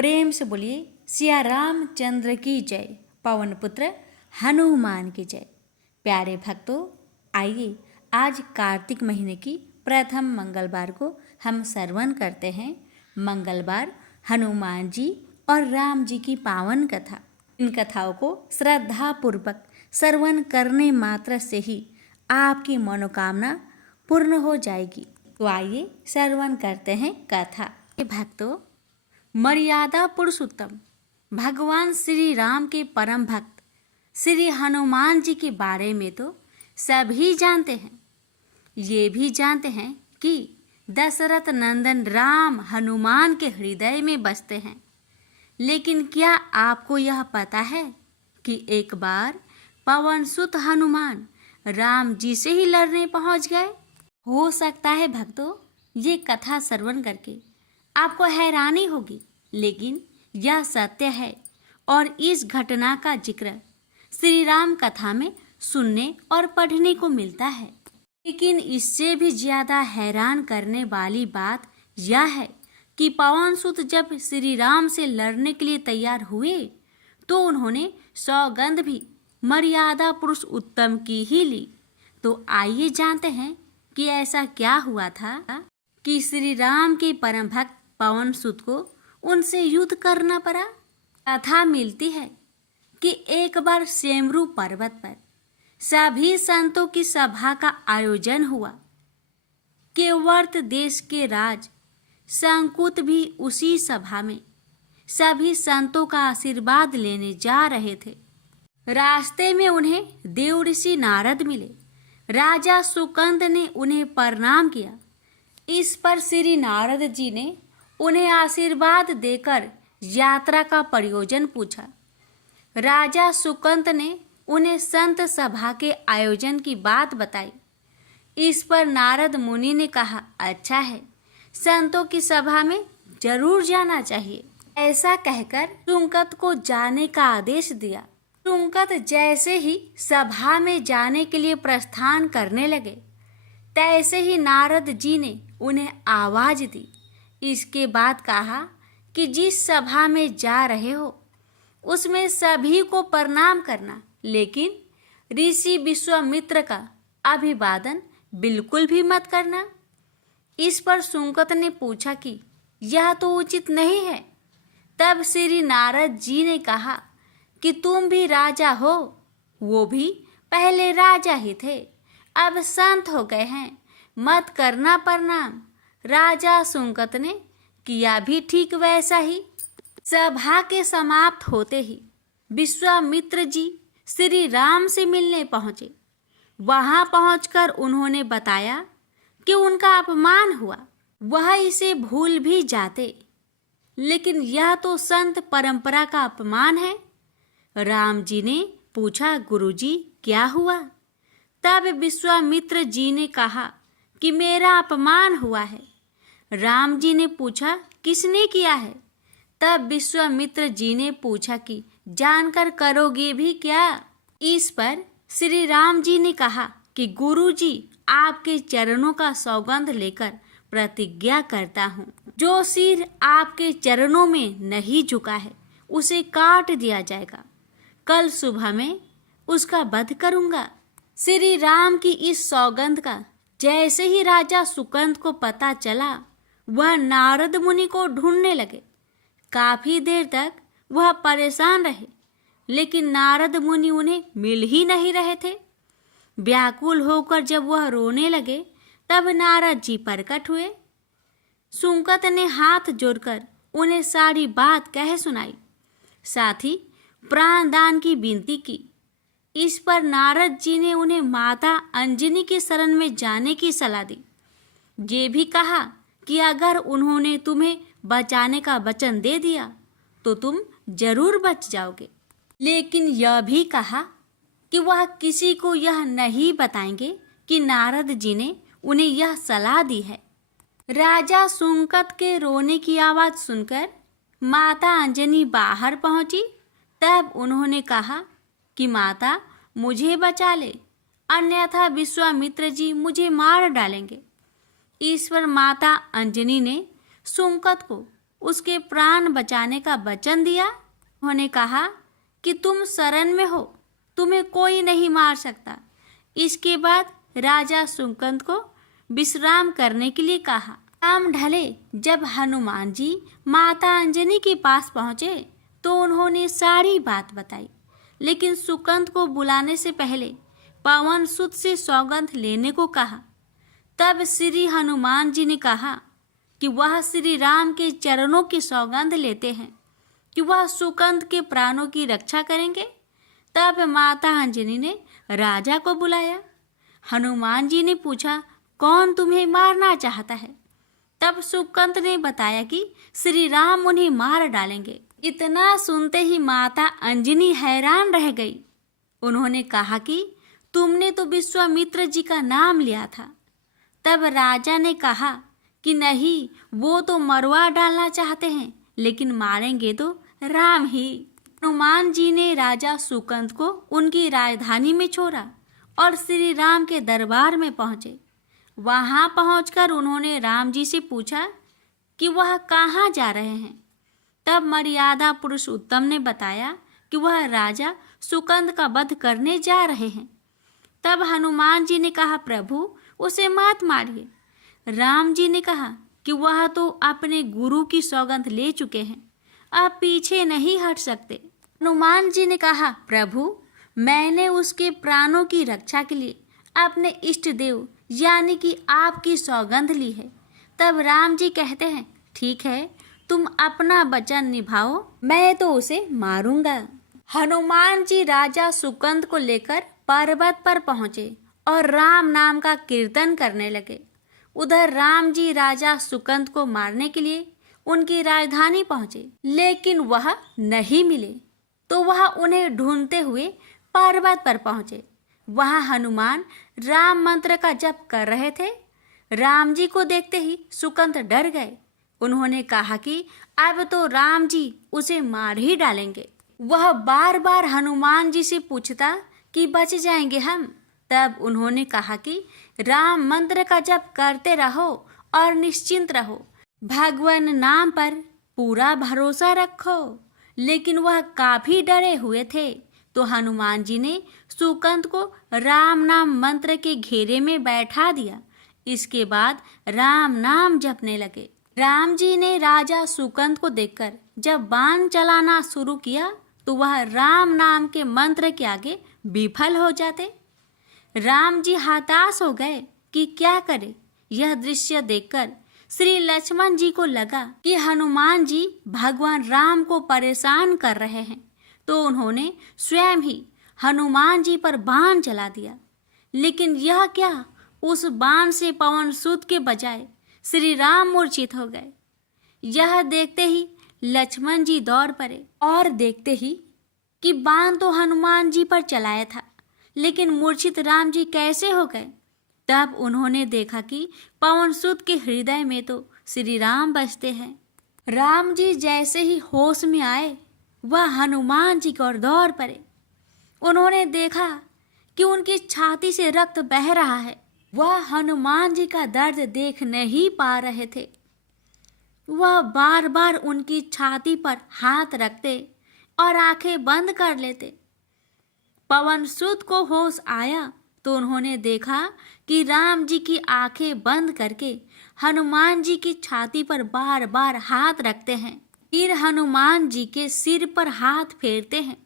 प्रेम से बोलिए सिया रामचंद्र की जय, पवन पुत्र हनुमान की जय। प्यारे भक्तों, आइए आज कार्तिक महीने की प्रथम मंगलवार को हम श्रवण करते हैं मंगलवार हनुमान जी और राम जी की पावन कथा। इन कथाओं को श्रद्धा पूर्वक श्रवण करने मात्र से ही आपकी मनोकामना पूर्ण हो जाएगी। तो आइए श्रवण करते हैं कथा। भक्तों, मर्यादा पुरुषोत्तम भगवान श्री राम के परम भक्त श्री हनुमान जी के बारे में तो सभी जानते हैं। ये भी जानते हैं कि दशरथ नंदन राम हनुमान के हृदय में बसते हैं। लेकिन क्या आपको यह पता है कि एक बार पवन सुत हनुमान राम जी से ही लड़ने पहुंच गए? हो सकता है भक्तों, ये कथा श्रवण करके आपको हैरानी होगी, लेकिन यह सत्य है और इस घटना का जिक्र श्री राम कथा में सुनने और पढ़ने को मिलता है। लेकिन इससे भी ज्यादा हैरान करने वाली बात यह है कि पवन सुत जब श्री राम से लड़ने के लिए तैयार हुए तो उन्होंने सौगंध भी मर्यादा पुरुष उत्तम की ही ली। तो आइए जानते हैं कि ऐसा क्या हुआ था कि श्री राम के परम भक्त पवन सुत को उनसे युद्ध करना पड़ा। कथा मिलती है कि एक बार सेमरू पर्वत पर सभी संतों की सभा का आयोजन हुआ। केवर्त देश के राज संकुत भी उसी सभा में सभी संतों का आशीर्वाद लेने जा रहे थे। रास्ते में उन्हें देव ऋषि नारद मिले। राजा सुकंद ने उन्हें प्रणाम किया। इस पर श्री नारद जी ने उन्हें आशीर्वाद देकर यात्रा का प्रयोजन पूछा। राजा सुकंद ने उन्हें संत सभा के आयोजन की बात बताई। इस पर नारद मुनि ने कहा, अच्छा है, संतों की सभा में जरूर जाना चाहिए। ऐसा कहकर सुकंद को जाने का आदेश दिया। सुकंद जैसे ही सभा में जाने के लिए प्रस्थान करने लगे, तैसे ही नारद जी ने उन्हें आवाज दी। इसके बाद कहा कि जिस सभा में जा रहे हो उसमें सभी को प्रणाम करना, लेकिन ऋषि विश्वामित्र का अभिवादन बिल्कुल भी मत करना। इस पर सुकंद ने पूछा कि यह तो उचित नहीं है। तब श्री नारद जी ने कहा कि तुम भी राजा हो, वो भी पहले राजा ही थे, अब संत हो गए हैं, मत करना प्रणाम। राजा सुकंद ने किया भी ठीक वैसा ही। सभा के समाप्त होते ही विश्वामित्र जी श्री राम से मिलने पहुंचे। वहां पहुंचकर उन्होंने बताया कि उनका अपमान हुआ। वह इसे भूल भी जाते, लेकिन यह तो संत परंपरा का अपमान है। राम जी ने पूछा, गुरुजी क्या हुआ? तब विश्वामित्र जी ने कहा कि मेरा अपमान हुआ है। राम जी ने पूछा, किसने किया है? तब विश्वामित्र जी ने पूछा कि जानकर करोगे भी क्या? इस पर श्री राम जी ने कहा कि गुरुजी, आपके चरणों का सौगंध लेकर प्रतिज्ञा करता हूँ, जो सिर आपके चरणों में नहीं झुका है उसे काट दिया जाएगा। कल सुबह में उसका वध करूंगा। श्री राम की इस सौगंध का जैसे ही राजा सुकंद को पता चला, वह नारद मुनि को ढूंढने लगे। काफी देर तक वह परेशान रहे, लेकिन नारद मुनि उन्हें मिल ही नहीं रहे थे। व्याकुल होकर जब वह रोने लगे, तब नारद जी प्रकट हुए। सुकंद ने हाथ जोड़कर उन्हें सारी बात कह सुनाई, साथ ही प्राण दान की विनती की। इस पर नारद जी ने उन्हें माता अंजनी की शरण में जाने की सलाह दी। ये भी कहा कि अगर उन्होंने तुम्हें बचाने का वचन दे दिया तो तुम जरूर बच जाओगे। लेकिन यह भी कहा कि वह किसी को यह नहीं बताएंगे कि नारद जी ने उन्हें यह सलाह दी है। राजा सुकंद के रोने की आवाज सुनकर माता अंजनी बाहर पहुंची। तब उन्होंने कहा कि माता, मुझे बचा ले, अन्यथा विश्वामित्र जी मुझे मार डालेंगे। इस पर माता अंजनी ने सुकंद को उसके प्राण बचाने का वचन दिया। उन्होंने कहा कि तुम शरण में हो, तुम्हें कोई नहीं मार सकता। इसके बाद राजा सुकंद को विश्राम करने के लिए कहा। शाम ढले जब हनुमान जी माता अंजनी के पास पहुंचे तो उन्होंने सारी बात बताई, लेकिन सुकंद को बुलाने से पहले पवन सुत से सौगंध लेने को कहा। तब श्री हनुमान जी ने कहा कि वह श्री राम के चरणों की सौगंध लेते हैं कि वह सुकंद के प्राणों की रक्षा करेंगे। तब माता अंजनी ने राजा को बुलाया। हनुमान जी ने पूछा, कौन तुम्हें मारना चाहता है? तब सुकंद ने बताया कि श्री राम उन्हें मार डालेंगे। इतना सुनते ही माता अंजनी हैरान रह गई। उन्होंने कहा कि तुमने तो विश्वामित्र जी का नाम लिया था। तब राजा ने कहा कि नहीं, वो तो मरवा डालना चाहते हैं, लेकिन मारेंगे तो राम ही। हनुमान जी ने राजा सुकंद को उनकी राजधानी में छोड़ा और श्री राम के दरबार में पहुंचे। वहां पहुंचकर उन्होंने राम जी से पूछा कि वह कहाँ जा रहे हैं। तब मर्यादा पुरुषोत्तम ने बताया कि वह राजा सुकंद का वध करने जा रहे हैं। तब हनुमान जी ने कहा, प्रभु उसे मत मारिए। राम जी ने कहा कि वह तो अपने गुरु की सौगंध ले चुके हैं, आप पीछे नहीं हट सकते। हनुमान जी ने कहा, प्रभु मैंने उसके प्राणों की रक्षा के लिए अपने इष्ट देव यानी कि आपकी सौगंध ली है। तब राम जी कहते हैं, ठीक है, तुम अपना वचन निभाओ, मैं तो उसे मारूंगा। हनुमान जी राजा सुकंद को लेकर पर्वत पर पहुंचे और राम नाम का कीर्तन करने लगे। उधर राम जी राजा सुकंद को मारने के लिए उनकी राजधानी पहुंचे, लेकिन वह नहीं मिले। तो वह उन्हें ढूंढते हुए पर्वत पर पहुंचे। वहां हनुमान राम मंत्र का जप कर रहे थे। राम जी को देखते ही सुकंद डर गए। उन्होंने कहा कि अब तो राम जी उसे मार ही डालेंगे। वह बार बार हनुमान जी से पूछता कि बच जाएंगे हम। तब उन्होंने कहा कि राम मंत्र का जप करते रहो और निश्चिंत रहो, भगवान नाम पर पूरा भरोसा रखो। लेकिन वह काफी डरे हुए थे, तो हनुमान जी ने सुकंद को राम नाम मंत्र के घेरे में बैठा दिया। इसके बाद राम नाम जपने लगे। राम जी ने राजा सुकंद को देखकर जब बाण चलाना शुरू किया तो वह राम नाम के मंत्र के आगे विफल हो जाते। राम जी हताश हो गए कि क्या करें। यह दृश्य देखकर श्री लक्ष्मण जी को लगा कि हनुमान जी भगवान राम को परेशान कर रहे हैं, तो उन्होंने स्वयं ही हनुमान जी पर बाण चला दिया। लेकिन यह क्या, उस बाण से पवन सुत के बजाय श्री राम मूर्छित हो गए। यह देखते ही लक्ष्मण जी दौड़ पड़े और देखते ही कि बाण तो हनुमान जी पर चलाया था, लेकिन मूर्छित राम जी कैसे हो गए। तब उन्होंने देखा कि पवन सुत के हृदय में तो श्री राम बसते हैं। राम जी जैसे ही होश में आए, वह हनुमान जी की ओर दौड़ पड़े। उन्होंने देखा कि उनकी छाती से रक्त बह रहा है। वह हनुमान जी का दर्द देख नहीं पा रहे थे। वह बार बार उनकी छाती पर हाथ रखते और आंखें बंद कर लेते। पवन सुत को होश आया तो उन्होंने देखा कि राम जी की आंखें बंद करके हनुमान जी की छाती पर बार बार हाथ रखते हैं, फिर हनुमान जी के सिर पर हाथ फेरते हैं।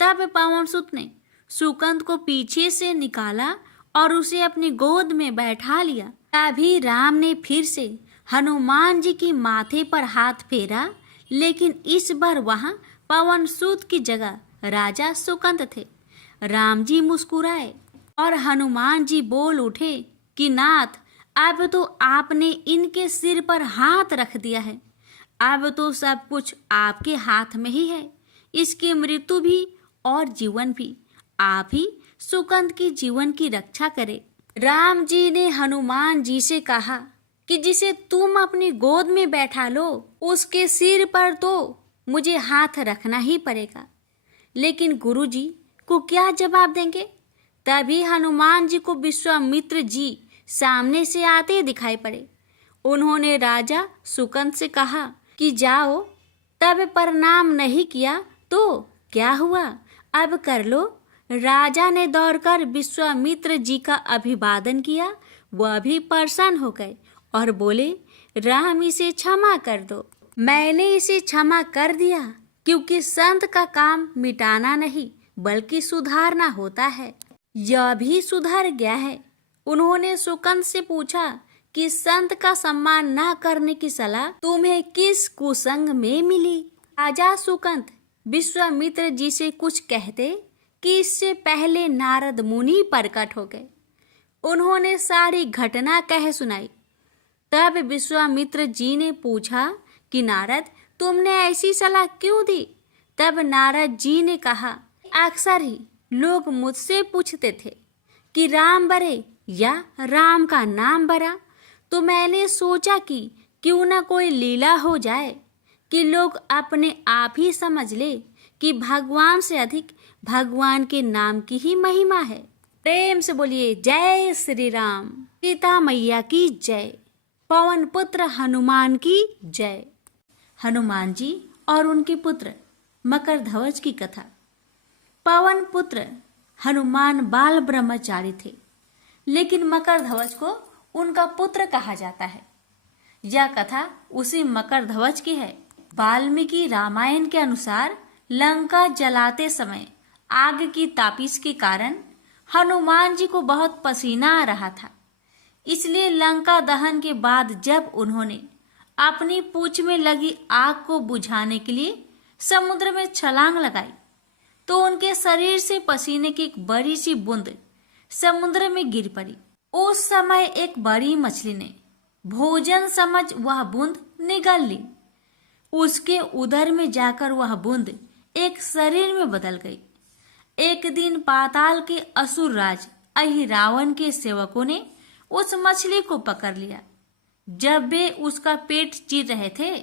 तब पवन सुत ने सुकंद को पीछे से निकाला और उसे अपनी गोद में बैठा लिया। तभी राम ने फिर से हनुमान जी की माथे पर हाथ फेरा, लेकिन इस बार वहां पवन सुत की जगह राजा सुकंद थे। राम जी मुस्कुराए और हनुमान जी बोल उठे कि नाथ, अब तो आपने इनके सिर पर हाथ रख दिया है, अब तो सब कुछ आपके हाथ में ही है। इसकी मृत्यु भी और जीवन भी आप ही सुकंद की जीवन की रक्षा करें। राम जी ने हनुमान जी से कहा कि जिसे तुम अपनी गोद में बैठा लो, उसके सिर पर तो मुझे हाथ रखना ही पड़ेगा। लेकिन गुरु जी को क्या जवाब देंगे? तभी हनुमान जी को विश्वामित्र जी सामने से आते दिखाई पड़े। उन्होंने राजा सुकंद से कहा कि जाओ, तब प्रणाम नहीं किया तो क्या हुआ, अब कर लो। राजा ने दौड़कर विश्वामित्र जी का अभिवादन किया। वह भी प्रसन्न हो गए और बोले, राम, इसे क्षमा कर दो। मैंने इसे क्षमा कर दिया, क्योंकि संत का काम मिटाना नहीं बल्कि सुधारना होता है। यह भी सुधर गया है। उन्होंने सुकंद से पूछा कि संत का सम्मान न करने की सलाह तुम्हें किस कुसंग में मिली। राजा सुकंद विश्वामित्र जी से कुछ कहते कि इससे पहले नारद मुनि प्रकट हो गए। उन्होंने सारी घटना कह सुनाई। तब विश्वामित्र जी ने पूछा कि नारद, तुमने ऐसी सलाह क्यों दी? तब नारद जी ने कहा, अक्सर ही लोग मुझसे पूछते थे कि राम बरे या राम का नाम बरा, तो मैंने सोचा कि क्यों न कोई लीला हो जाए कि लोग अपने आप ही समझ ले कि भगवान से अधिक भगवान के नाम की ही महिमा है। प्रेम से बोलिए जय श्री राम। सीता मैया की जय। पवन पुत्र हनुमान की जय। हनुमान जी और उनके पुत्र मकरध्वज की कथा। पवन पुत्र हनुमान बाल ब्रह्मचारी थे, लेकिन मकरध्वज को उनका पुत्र कहा जाता है। यह कथा उसी मकरध्वज की है। वाल्मीकि रामायण के अनुसार लंका जलाते समय आग की तापिश के कारण हनुमान जी को बहुत पसीना आ रहा था। इसलिए लंका दहन के बाद जब उन्होंने अपनी पूंछ में लगी आग को बुझाने के लिए समुद्र में छलांग लगाई, तो उनके शरीर से पसीने की एक बड़ी सी बूंद समुद्र में गिर पड़ी। उस समय एक बड़ी मछली ने भोजन समझ वह बूंद निगल ली। उसके उदर में जाकर वह बूंद एक शरीर में बदल गई। एक दिन पाताल के असुर राज अहिरावण के सेवकों ने उस मछली को पकड़ लिया। जब वे उसका पेट चीर रहे थे,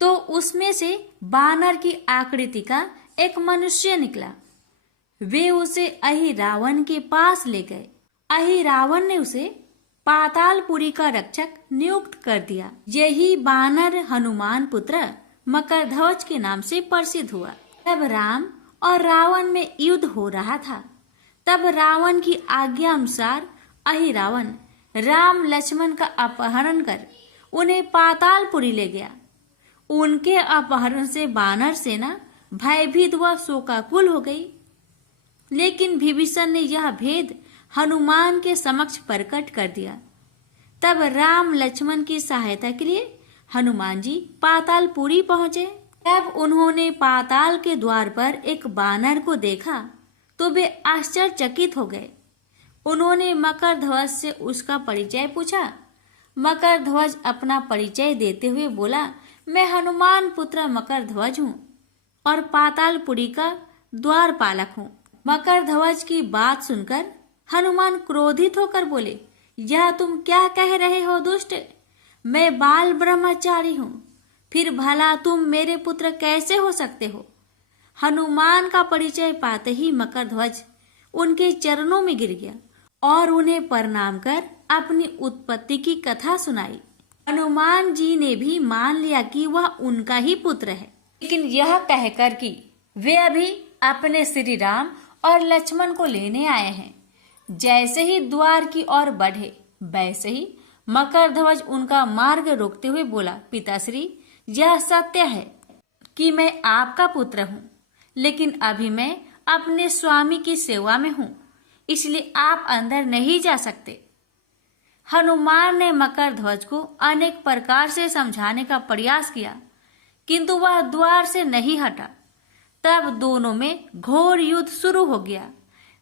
तो उसमें से बानर की आकृति का एक मनुष्य निकला। वे उसे अहिरावण के पास ले गए। अहिरावण ने उसे पातालपुरी का रक्षक नियुक्त कर दिया। यही बानर हनुमान पुत्र मकरध्वज के नाम से प्रसिद्ध हुआ। तब राम और रावण में युद्ध हो रहा था। तब रावण की आज्ञा अनुसार अहिरावण राम लक्ष्मण का अपहरण कर उन्हें पातालपुरी ले गया। उनके अपहरण से वानर सेना भयभीत व शोकाकुल हो गई। लेकिन विभीषण ने यह भेद हनुमान के समक्ष प्रकट कर दिया। तब राम लक्ष्मण की सहायता के लिए हनुमान जी पातालपुरी पहुंचे। तब उन्होंने पाताल के द्वार पर एक बानर को देखा तो वे आश्चर्यचकित हो गए। उन्होंने मकरध्वज से उसका परिचय पूछा। मकरध्वज अपना परिचय देते हुए बोला, मैं हनुमान पुत्र मकरध्वज हूँ और पातालपुरी का द्वारपालक हूँ। मकरध्वज की बात सुनकर हनुमान क्रोधित होकर बोले, यह तुम क्या कह रहे हो दुष्ट? मैं बाल ब्रह्मचारी हूँ, फिर भला तुम मेरे पुत्र कैसे हो सकते हो? हनुमान का परिचय पाते ही मकरध्वज उनके चरणों में गिर गया और उन्हें प्रणाम कर अपनी उत्पत्ति की कथा सुनाई। हनुमान जी ने भी मान लिया कि वह उनका ही पुत्र है, लेकिन यह कहकर कि वे अभी अपने श्री राम और लक्ष्मण को लेने आए हैं। जैसे ही द्वार की ओर बढ़े, वैसे ही मकरध्वज उनका मार्ग रोकते हुए बोला, पिताश्री, यह सत्य है कि मैं आपका पुत्र हूँ, लेकिन अभी मैं अपने स्वामी की सेवा में हूँ, इसलिए आप अंदर नहीं जा सकते। हनुमान ने मकरध्वज को अनेक प्रकार से समझाने का प्रयास किया, किंतु वह द्वार से नहीं हटा। तब दोनों में घोर युद्ध शुरू हो गया।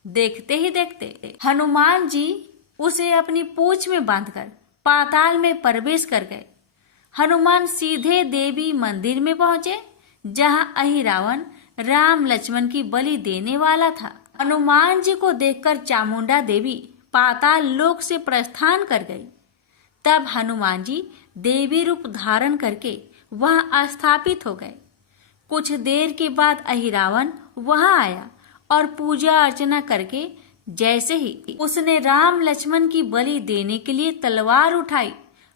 देखते ही देखते हनुमान जी उसे अपनी पूंछ में बांधकर पाताल में प्रवेश कर गए। हनुमान सीधे देवी मंदिर में पहुंचे, जहां अहिरावण राम लक्ष्मण की बलि देने वाला था। हनुमान जी को देखकर चामुंडा देवी पाताल लोक से प्रस्थान कर गई। तब हनुमान जी देवी रूप धारण करके वहां स्थापित हो गए। कुछ देर के बाद अहिरावण वहां आया और पूजा अर्चना करके जैसे ही उसने राम लक्ष्मण की बलि देने के लिए तलवार उठाई,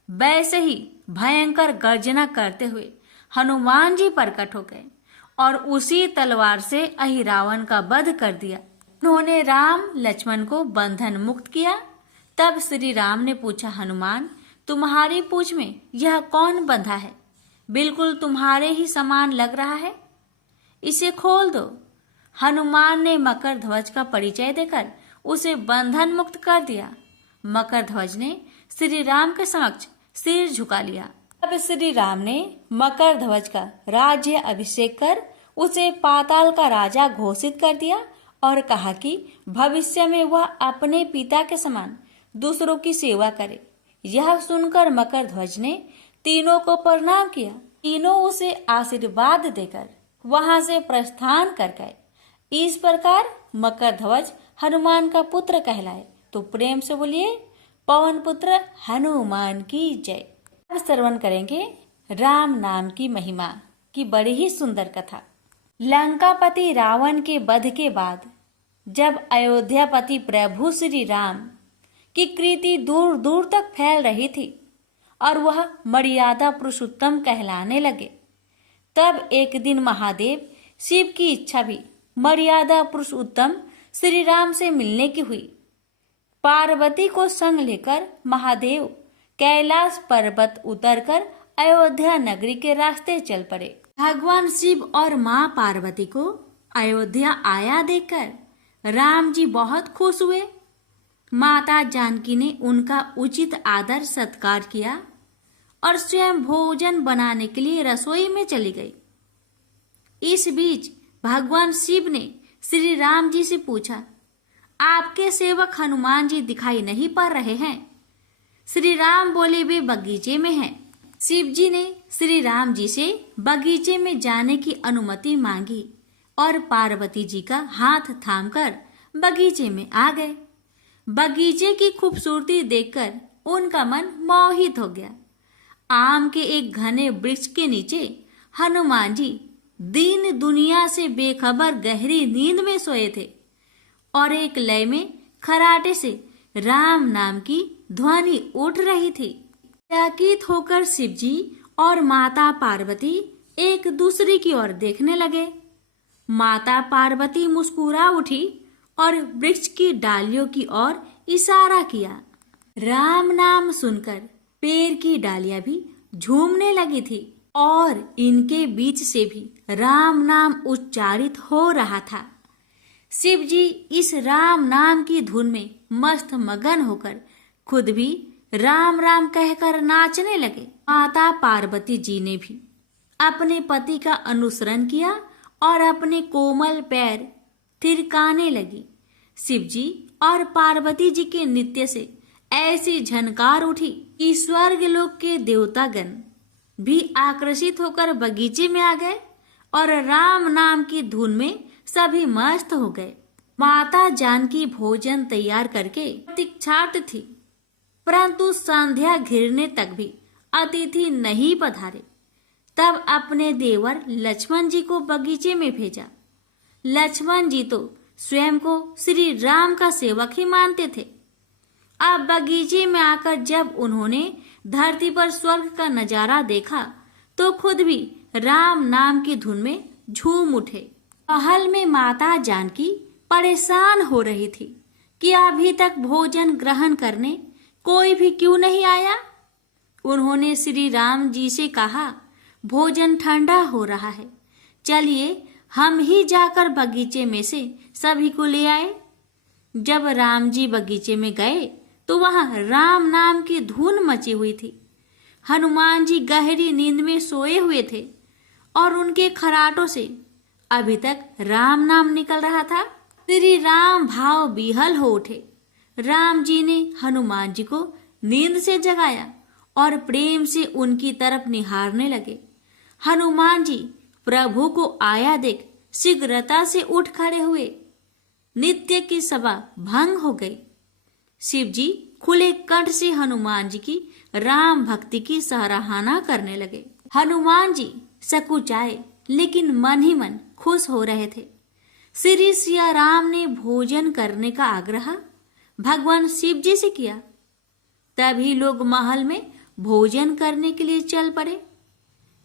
वैसे ही भयंकर गर्जना करते हुए हनुमान जी प्रकट हो गए और उसी तलवार से अहिरावण का वध कर दिया। उन्होंने राम लक्ष्मण को बंधन मुक्त किया। तब श्री राम ने पूछा, हनुमान, तुम्हारी पूंछ में यह कौन बंधा है? बिल्कुल तुम्हारे ही समान लग रहा है, इसे खोल दो। हनुमान ने मकर ध्वज का परिचय देकर उसे बंधन मुक्त कर दिया। मकर ध्वज ने श्री राम के समक्ष सिर झुका लिया। तब श्री राम ने मकर ध्वज का राज्य अभिषेक कर उसे पाताल का राजा घोषित कर दिया और कहा कि भविष्य में वह अपने पिता के समान दूसरों की सेवा करे। यह सुनकर मकर ध्वज ने तीनों को प्रणाम किया। तीनों उसे आशीर्वाद देकर वहां से प्रस्थान कर गए। इस प्रकार मकर ध्वज हनुमान का पुत्र कहलाए। तो प्रेम से बोलिए, पवन पुत्र हनुमान की जय। अब श्रवण करेंगे राम नाम की महिमा की बड़ी ही सुंदर कथा। लंकापति रावण के वध के बाद जब अयोध्यापति प्रभु श्री राम की कीर्ति दूर दूर तक फैल रही थी और वह मर्यादा पुरुषोत्तम कहलाने लगे, तब एक दिन महादेव शिव की इच्छा भी मर्यादा पुरुषोत्तम श्री राम से मिलने की हुई। पार्वती को संग लेकर महादेव कैलाश पर्वत उतरकर अयोध्या नगरी के रास्ते चल पड़े। भगवान शिव और मां पार्वती को अयोध्या आया देखकर राम जी बहुत खुश हुए। माता जानकी ने उनका उचित आदर सत्कार किया और स्वयं भोजन बनाने के लिए रसोई में चली गई। इस बीच भगवान शिव ने श्री राम जी से पूछा, आपके सेवक हनुमान जी दिखाई नहीं पड़ रहे हैं? श्री राम बोले, वे बगीचे में हैं। शिव जी ने श्री राम जी से बगीचे में जाने की अनुमति मांगी और पार्वती जी का हाथ थामकर बगीचे में आ गए। बगीचे की खूबसूरती देखकर उनका मन मोहित हो गया। आम के एक घने वृक्ष के नीचे हनुमान जी दीन दुनिया से बेखबर गहरी नींद में सोए थे और एक लय में खराटे से राम नाम की ध्वनि उठ रही थी। चकित होकर शिव जी और माता पार्वती एक दूसरे की ओर देखने लगे। माता पार्वती मुस्कुरा उठी और वृक्ष की डालियों की ओर इशारा किया। राम नाम सुनकर पेड़ की डालियां भी झूमने लगी थी और इनके बीच से भी राम नाम उच्चारित हो रहा था। शिव जी इस राम नाम की धुन में मस्त मगन होकर खुद भी राम राम कहकर नाचने लगे। माता पार्वती जी ने भी अपने पति का अनुसरण किया और अपने कोमल पैर थिरकाने लगी। शिव जी और पार्वती जी के नृत्य से ऐसी झनकार उठी कि स्वर्ग लोक के देवतागण भी आकर्षित होकर बगीचे में आ गए और राम नाम की धुन में सभी मस्त हो गए। माता जानकी भोजन तैयार करके प्रतीक्षार्थ थी, परंतु संध्या घिरने तक भी अतिथि नहीं पधारे। तब अपने देवर लक्ष्मण जी को बगीचे में भेजा। लक्ष्मण जी तो स्वयं को श्री राम का सेवक ही मानते थे। अब बगीचे में आकर जब उन्होंने धरती पर स्वर्ग का नजारा देखा तो खुद भी राम नाम की धुन में झूम उठे। महल में माता जानकी परेशान हो रही थी कि अभी तक भोजन ग्रहण करने कोई भी क्यों नहीं आया। उन्होंने श्री राम जी से कहा, भोजन ठंडा हो रहा है, चलिए हम ही जाकर बगीचे में से सभी को ले आए। जब राम जी बगीचे में गए तो वहां राम नाम की धुन मची हुई थी। हनुमान जी गहरी नींद में सोए हुए थे और उनके खराटों से अभी तक राम नाम निकल रहा था। श्री राम भाव विहल हो उठे। राम जी ने हनुमान जी को नींद से जगाया और प्रेम से उनकी तरफ निहारने लगे। हनुमान जी प्रभु को आया देख शीघ्रता से उठ खड़े हुए। नित्य की सभा भंग हो गई। शिव जी खुले कंठ से हनुमान जी की राम भक्ति की सराहना करने लगे। हनुमान जी सकुचाए लेकिन मन ही मन खुश हो रहे थे। श्री सिया राम ने भोजन करने का आग्रह भगवान शिव जी से किया। तभी लोग महल में भोजन करने के लिए चल पड़े।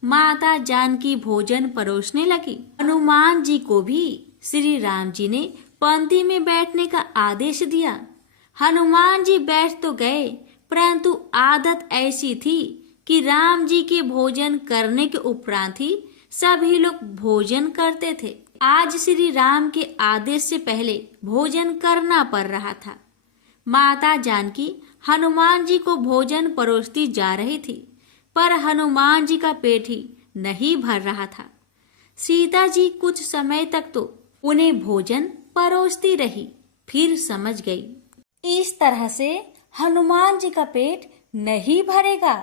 माता जानकी भोजन परोसने लगी। हनुमान जी को भी श्री राम जी ने पंक्ति में बैठने का आदेश दिया। हनुमान जी बैठ तो गए, परंतु आदत ऐसी थी कि राम जी के भोजन करने के उपरांत ही सभी लोग भोजन करते थे। आज श्री राम के आदेश से पहले भोजन करना पड़ रहा था। माता जानकी हनुमान जी को भोजन परोसती जा रही थी, पर हनुमान जी का पेट ही नहीं भर रहा था। सीता जी कुछ समय तक तो उन्हें भोजन परोसती रही, फिर समझ गई इस तरह से हनुमान जी का पेट नहीं भरेगा।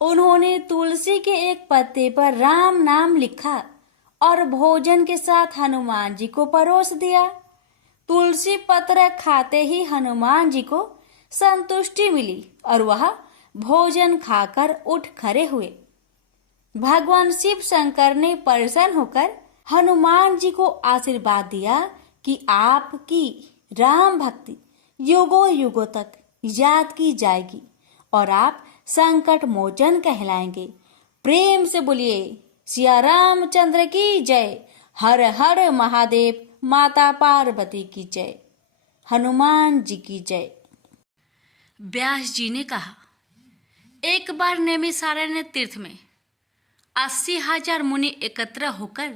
उन्होंने तुलसी के एक पत्ते पर राम नाम लिखा और भोजन के साथ हनुमान जी को परोस दिया। तुलसी पत्र खाते ही हनुमान जी को संतुष्टि मिली और वह भोजन खाकर उठ खड़े हुए। भगवान शिव शंकर ने प्रसन्न होकर हनुमान जी को आशीर्वाद दिया कि आपकी राम भक्ति युगों युगों तक याद की जाएगी और आप संकट मोचन कहलाएंगे। प्रेम से बोलिए सिया रामचंद्र की जय। हर हर महादेव। माता पार्वती की जय। हनुमान जी की जय। व्यास जी ने कहा, एक बार नैमिषारण्य तीर्थ में 80,000 मुनि एकत्र होकर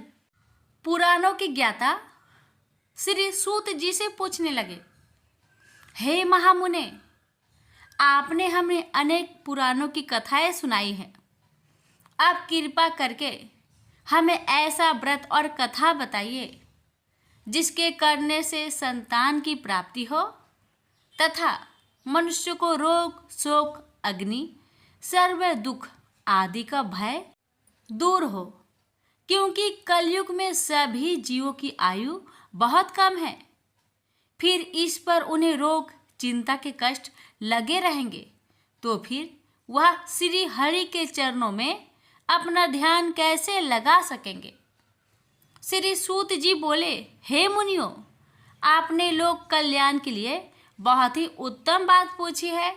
पुराणों के ज्ञाता श्री सूत जी से पूछने लगे, हे महामुने, आपने हमें अनेक पुराणों की कथाएं सुनाई हैं। आप कृपा करके हमें ऐसा व्रत और कथा बताइए जिसके करने से संतान की प्राप्ति हो तथा मनुष्य को रोग शोक अग्नि सर्व दुख आदि का भय दूर हो, क्योंकि कलयुग में सभी जीवों की आयु बहुत कम है। फिर इस पर उन्हें रोग चिंता के कष्ट लगे रहेंगे तो फिर वह श्री हरि के चरणों में अपना ध्यान कैसे लगा सकेंगे। श्री सूत जी बोले, हे मुनियों, आपने लोक कल्याण के लिए बहुत ही उत्तम बात पूछी है।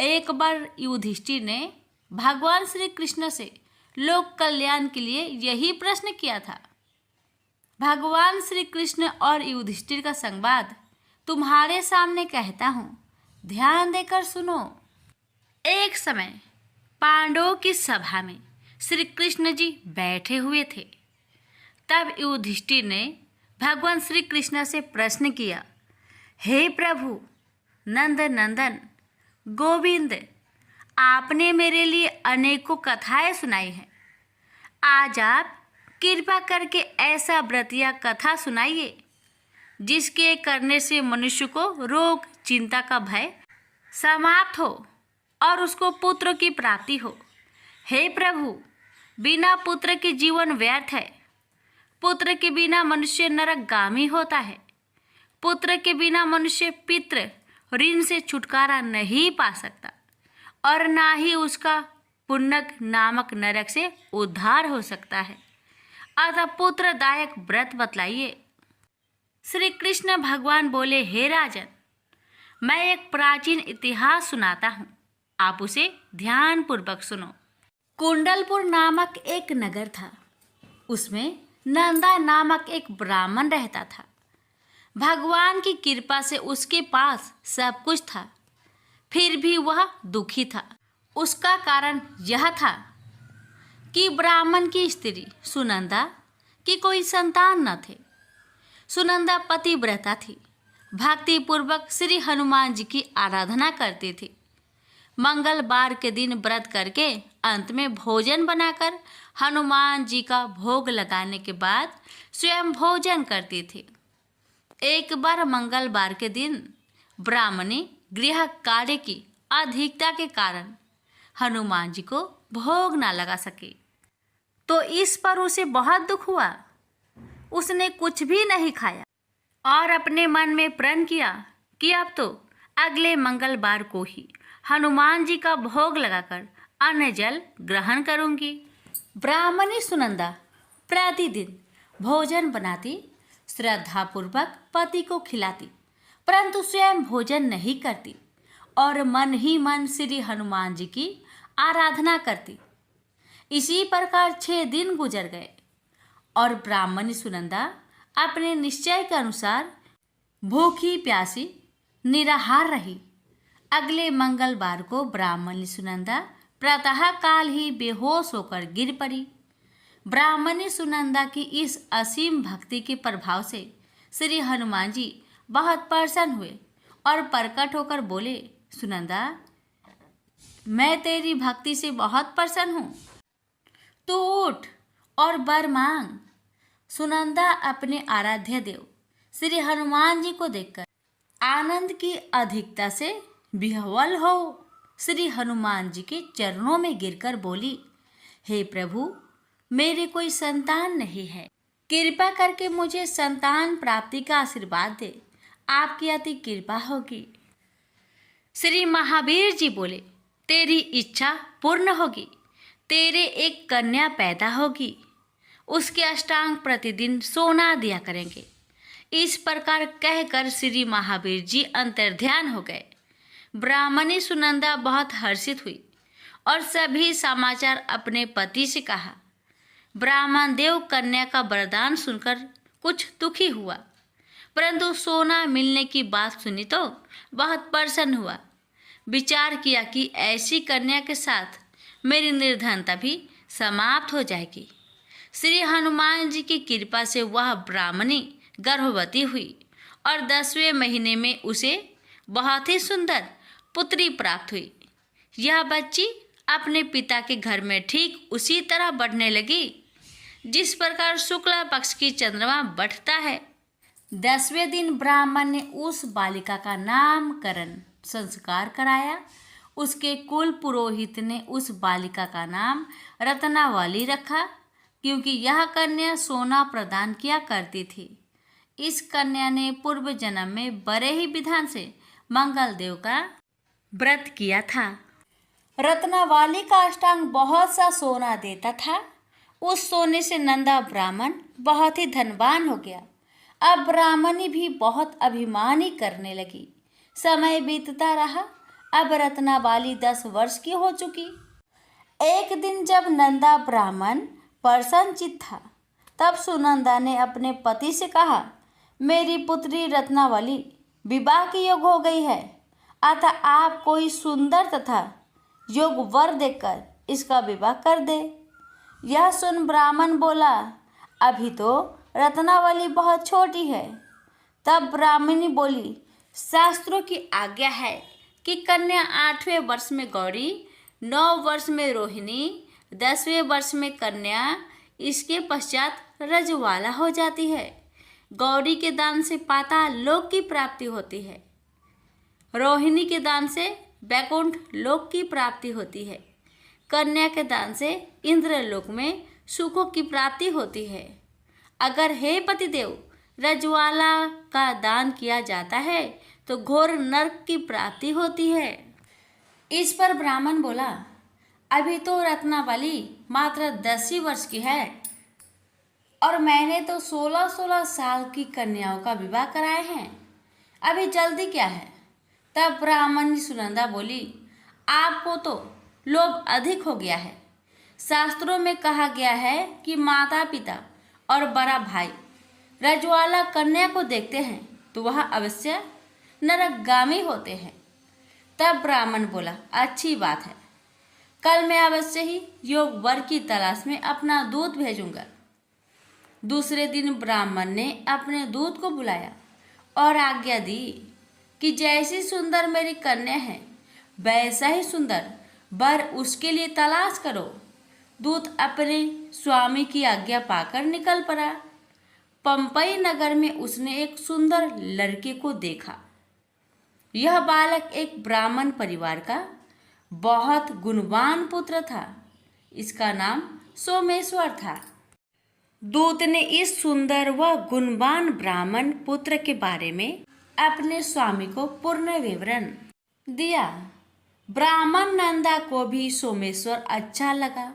एक बार युधिष्ठिर ने भगवान श्री कृष्ण से लोक कल्याण के लिए यही प्रश्न किया था। भगवान श्री कृष्ण और युधिष्ठिर का संवाद तुम्हारे सामने कहता हूँ, ध्यान देकर सुनो। एक समय पांडवों की सभा में श्री कृष्ण जी बैठे हुए थे। तब युधिष्ठिर ने भगवान श्री कृष्ण से प्रश्न किया, हे प्रभु नंद नंदन गोविंद, आपने मेरे लिए अनेकों कथाएं सुनाई हैं। आज आप कृपा करके ऐसा व्रत या कथा सुनाइए जिसके करने से मनुष्य को रोग चिंता का भय समाप्त हो और उसको पुत्र की प्राप्ति हो। हे प्रभु, बिना पुत्र के जीवन व्यर्थ है। पुत्र के बिना मनुष्य नरकगामी होता है। पुत्र के बिना मनुष्य पितृ ऋण से छुटकारा नहीं पा सकता और ना ही उसका पुण्यक नामक नरक से उद्धार हो सकता है। अतः पुत्रदायक व्रत बतलाइए। श्री कृष्ण भगवान बोले, हे राजन, मैं एक प्राचीन इतिहास सुनाता हूँ, आप उसे ध्यान पूर्वक सुनो। कुंडलपुर नामक एक नगर था। उसमें नंदा नामक एक ब्राह्मण रहता था। भगवान की कृपा से उसके पास सब कुछ था, फिर भी वह दुखी था। उसका कारण यह था कि ब्राह्मण की स्त्री सुनंदा की कोई संतान न थे। सुनंदा पतिव्रता थी, भक्तिपूर्वक श्री हनुमान जी की आराधना करती थी। मंगलवार के दिन व्रत करके अंत में भोजन बनाकर हनुमान जी का भोग लगाने के बाद स्वयं भोजन करती थी। एक बार मंगलवार के दिन ब्राह्मणी गृह कार्य की अधिकता के कारण हनुमान जी को भोग ना लगा सकी, तो इस पर उसे बहुत दुख हुआ। उसने कुछ भी नहीं खाया और अपने मन में प्रण किया कि अब तो अगले मंगलवार को ही हनुमान जी का भोग लगाकर अन्न जल ग्रहण करूंगी। ब्राह्मणी सुनंदा प्रतिदिन भोजन बनाती, श्रद्धापूर्वक पति को खिलाती, परंतु स्वयं भोजन नहीं करती और मन ही मन श्री हनुमान जी की आराधना करती। इसी प्रकार 6 दिन गुजर गए और ब्राह्मणी सुनंदा अपने निश्चय के अनुसार भूखी प्यासी निराहार रही। अगले मंगलवार को ब्राह्मणी सुनंदा प्रातः काल ही बेहोश होकर गिर पड़ी। ब्राह्मणी सुनंदा की इस असीम भक्ति के प्रभाव से श्री हनुमान जी बहुत प्रसन्न हुए और प्रकट होकर बोले, सुनंदा, मैं तेरी भक्ति से बहुत प्रसन्न हूँ, तू उठ और वर मांग। सुनंदा अपने आराध्य देव श्री हनुमान जी को देखकर आनंद की अधिकता से विह्वल हो श्री हनुमान जी के चरणों में गिरकर बोली, हे प्रभु, मेरे कोई संतान नहीं है, कृपा करके मुझे संतान प्राप्ति का आशीर्वाद दे, आपकी अति कृपा होगी। श्री महावीर जी बोले, तेरी इच्छा पूर्ण होगी, तेरे एक कन्या पैदा होगी, उसके अष्टांग प्रतिदिन सोना दिया करेंगे। इस प्रकार कहकर श्री महावीर जी अंतर्ध्यान हो गए। ब्राह्मणी सुनंदा बहुत हर्षित हुई और सभी समाचार अपने पति से कहा। ब्राह्मण देव कन्या का वरदान सुनकर कुछ दुखी हुआ, परंतु सोना मिलने की बात सुनी तो बहुत प्रसन्न हुआ। विचार किया कि ऐसी कन्या के साथ मेरी निर्धनता भी समाप्त हो जाएगी। श्री हनुमान जी की कृपा से वह ब्राह्मणी गर्भवती हुई और 10वें महीने में उसे बहुत ही सुंदर पुत्री प्राप्त हुई। यह बच्ची अपने पिता के घर में ठीक उसी तरह बढ़ने लगी जिस प्रकार शुक्ला पक्ष की चंद्रमा बढ़ता है। 10वें दिन ब्राह्मण ने उस बालिका का नामकरण संस्कार कराया। उसके कुल पुरोहित ने उस बालिका का नाम रत्नावली रखा, क्योंकि यह कन्या सोना प्रदान किया करती थी। इस कन्या ने पूर्व जन्म में बड़े ही विधान से मंगल देव का व्रत किया था। रत्नावली का अष्टांग बहुत सा सोना देता था। उस सोने से नंदा ब्राह्मण बहुत ही धनवान हो गया। अब ब्राह्मणी भी बहुत अभिमानी करने लगी। समय बीतता रहा। अब रत्नावली 10 वर्ष की हो चुकी। एक दिन जब नंदा ब्राह्मण प्रसन्नचित्त था, तब सुनंदा ने अपने पति से कहा, मेरी पुत्री रत्नावली विवाह की योग हो गई है, अतः आप कोई सुंदर तथा योग वर देकर इसका विवाह कर दे। यह सुन ब्राह्मण बोला, अभी तो रत्नावली बहुत छोटी है। तब ब्राह्मणी बोली, शास्त्रों की आज्ञा है कि कन्या 8वें वर्ष में गौरी, 9 वर्ष में रोहिणी, 10वें वर्ष में कन्या, इसके पश्चात रजवाला हो जाती है। गौरी के दान से पाताल लोक की प्राप्ति होती है, रोहिणी के दान से वैकुंठ लोक की प्राप्ति होती है, कन्या के दान से इंद्रलोक में सुखों की प्राप्ति होती है। अगर हे पतिदेव रजवाला का दान किया जाता है तो घोर नरक की प्राप्ति होती है। इस पर ब्राह्मण बोला, अभी तो रत्नावली मात्र 10 ही वर्ष की है और मैंने तो 16-16 साल की कन्याओं का विवाह कराए हैं, अभी जल्दी क्या है। तब ब्राह्मणी सुनंदा बोली, आपको तो लोभ अधिक हो गया है। शास्त्रों में कहा गया है कि माता पिता और बड़ा भाई रजवाला कन्या को देखते हैं तो वह अवश्य नरकगामी होते हैं। तब ब्राह्मण बोला, अच्छी बात है, कल मैं अवश्य ही योग वर की तलाश में अपना दूत भेजूंगा। दूसरे दिन ब्राह्मण ने अपने दूत को बुलाया और आज्ञा दी कि जैसी सुंदर मेरी कन्या है वैसा ही सुंदर वर उसके लिए तलाश करो। दूत अपने स्वामी की आज्ञा पाकर निकल पड़ा। पंपई नगर में उसने एक सुंदर लड़के को देखा। यह बालक एक ब्राह्मण परिवार का बहुत गुणवान पुत्र था। इसका नाम सोमेश्वर था। दूत ने इस सुंदर व गुणवान ब्राह्मण पुत्र के बारे में अपने स्वामी को पूर्ण विवरण दिया। ब्राह्मण नंदा को भी सोमेश्वर अच्छा लगा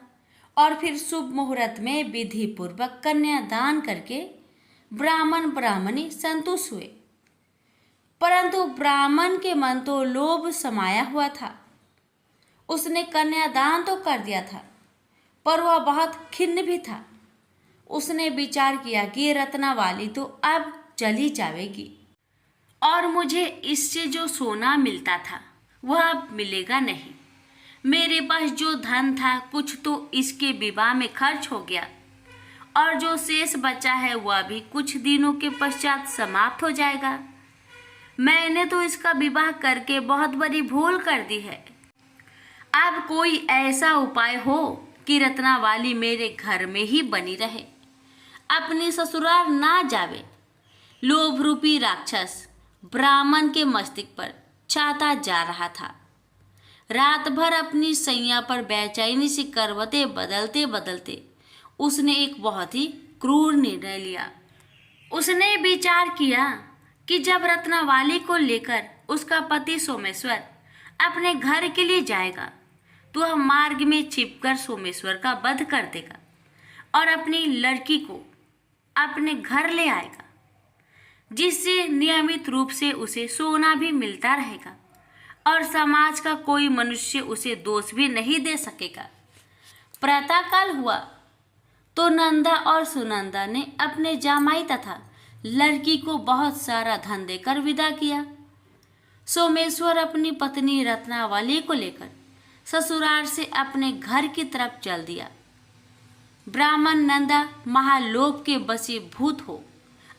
और फिर शुभ मुहूर्त में विधि पूर्वक कन्यादान करके ब्राह्मण ब्राह्मणी संतुष्ट हुए। परंतु ब्राह्मण के मन तो लोभ समाया हुआ था। उसने कन्यादान तो कर दिया था, पर वह बहुत खिन्न भी था। उसने विचार किया कि रत्नावली तो अब चली जाएगी और मुझे इससे जो सोना मिलता था वह अब मिलेगा नहीं। मेरे पास जो धन था कुछ तो इसके विवाह में खर्च हो गया और जो शेष बचा है वह भी कुछ दिनों के पश्चात समाप्त हो जाएगा। मैंने तो इसका विवाह करके बहुत बड़ी भूल कर दी है। अब कोई ऐसा उपाय हो कि रत्नावली मेरे घर में ही बनी रहे, अपनी ससुराल ना जावे। लोभ रूपी राक्षस ब्राह्मण के मस्तिष्क पर छाता जा रहा था। रात भर अपनी सैया पर बेचैनी से करवटें बदलते बदलते उसने एक बहुत ही क्रूर निर्णय लिया। उसने विचार किया कि जब रत्नावली को लेकर उसका पति सोमेश्वर अपने घर के लिए जाएगा तो वह मार्ग में छिपकर सोमेश्वर का वध कर देगा और अपनी लड़की को अपने घर ले आएगा, जिससे नियमित रूप से उसे सोना भी मिलता रहेगा और समाज का कोई मनुष्य उसे दोष भी नहीं दे सकेगा। प्रातःकाल हुआ तो नंदा और सुनंदा ने अपने जामाई तथा लड़की को बहुत सारा धन देकर विदा किया। सोमेश्वर अपनी पत्नी रत्नावली को लेकर ससुराल से अपने घर की तरफ चल दिया। ब्राह्मण नंदा महालोभ के वशीभूत हो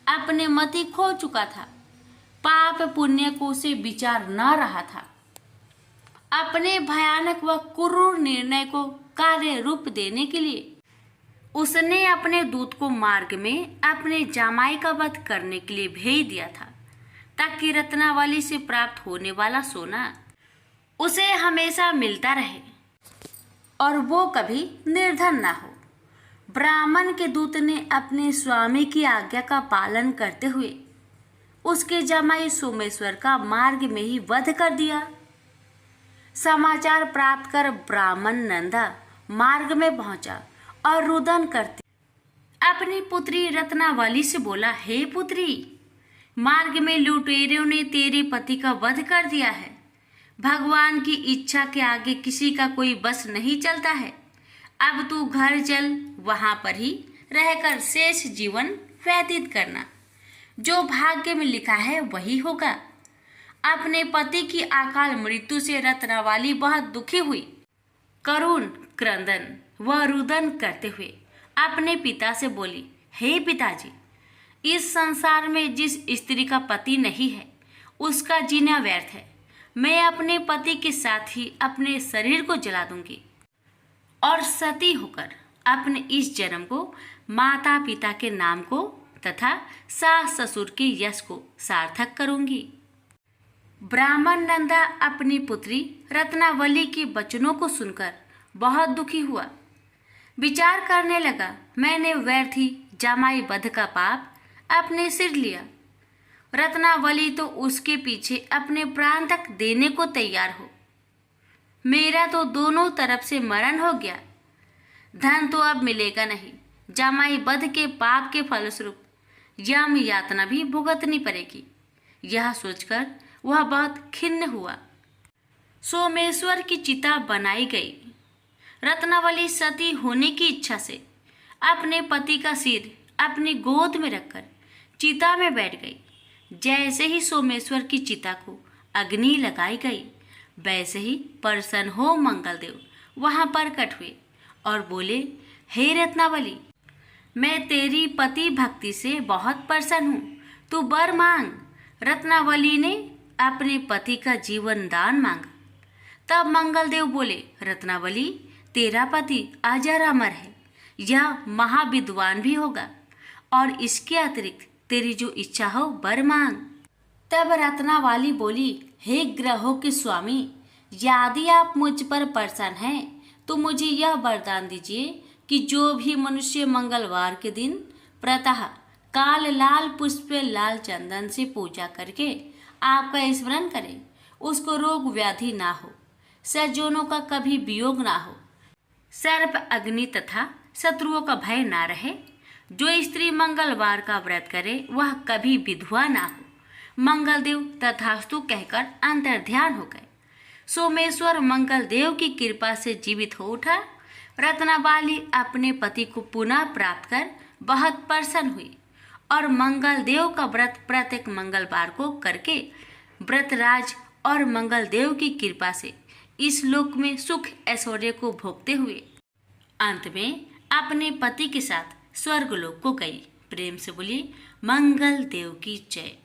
अपने मति खो चुका था। पाप पुण्य को उसे विचार न रहा था। अपने भयानक व क्रूर निर्णय को कार्य रूप देने के लिए उसने अपने दूत को मार्ग में अपने जामाई का वध करने के लिए भेज दिया था, ताकि रत्नावली से प्राप्त होने वाला सोना उसे हमेशा मिलता रहे और वो कभी निर्धन ना हो। ब्राह्मण के दूत ने अपने स्वामी की आज्ञा का पालन करते हुए उसके जामाई सोमेश्वर का मार्ग में ही वध कर दिया। समाचार प्राप्त कर ब्राह्मण नंदा मार्ग में पहुंचा और रुदन करते अपनी पुत्री रत्नावली से बोला, हे पुत्री, मार्ग में लुटेरों ने तेरे पति का वध कर दिया है। भगवान की इच्छा के आगे किसी का कोई बस नहीं चलता है। अब तू घर चल, वहां पर ही रहकर शेष जीवन व्यतीत करना। जो भाग्य में लिखा है वही होगा। अपने पति की अकाल मृत्यु से रत्नावली बहुत दुखी हुई। करुण क्रंदन व रुदन करते हुए अपने पिता से बोली, हे पिताजी, इस संसार में जिस स्त्री का पति नहीं है उसका जीना व्यर्थ है। मैं अपने पति के साथ ही अपने शरीर को जला दूंगी और सती होकर अपने इस जन्म को माता पिता के नाम को तथा सास ससुर के यश को सार्थक करूंगी। ब्राह्मण नंदा अपनी पुत्री रत्नावली के वचनों को सुनकर बहुत दुखी हुआ। विचार करने लगा, मैंने व्यर्थ ही जामाई वध का पाप अपने सिर लिया। रत्नावली तो उसके पीछे अपने प्राण तक देने को तैयार हो। मेरा तो दोनों तरफ से मरण हो गया। धन तो अब मिलेगा नहीं। जामाई वध के पाप के फलस्वरूप यम यातना भी भुगतनी पड़ेगी। यह सोचकर वह बहुत खिन्न हुआ। सोमेश्वर की चिता बनाई गई। रत्नावली सती होने की इच्छा से अपने पति का सिर अपनी गोद में रखकर चिता में बैठ गई। जैसे ही सोमेश्वर की चिता को अग्नि लगाई गई, वैसे ही प्रसन्न हो मंगलदेव वहां प्रकट हुए और बोले, हे रत्नावली, मैं तेरी पति भक्ति से बहुत प्रसन्न हूँ, तू वर मांग। रत्नावली ने अपने पति का जीवन दान मांगा। तब मंगलदेव बोले, रत्नावली, तेरा पति अजर अमर है, यह महाविद्वान भी होगा और इसके अतिरिक्त तेरी जो इच्छा हो वर मांग। तब रत्नावली बोली, हे ग्रहों के स्वामी, यदि आप मुझ पर प्रसन्न हैं तो मुझे यह वरदान दीजिए कि जो भी मनुष्य मंगलवार के दिन प्रातः काल लाल पुष्प लाल चंदन से पूजा करके आपका स्मरण करे, उसको रोग व्याधि ना हो, सज्जनों का कभी वियोग ना हो, सर्प अग्नि तथा शत्रुओं का भय ना रहे। जो स्त्री मंगलवार का व्रत करे वह कभी विधवा ना हो। मंगलदेव तथास्तु कहकर अंतर्ध्यान हो गए। सोमेश्वर मंगलदेव की कृपा से जीवित हो उठा। रत्नाबाली अपने पति को पुनः प्राप्त कर बहुत प्रसन्न हुई और मंगल देव का व्रत प्रत्येक मंगलवार को करके व्रतराज और मंगल देव की कृपा से इस लोक में सुख ऐश्वर्य को भोगते हुए अंत में अपने पति के साथ स्वर्ग लोक को गई। प्रेम से बोलिए मंगल देव की जय।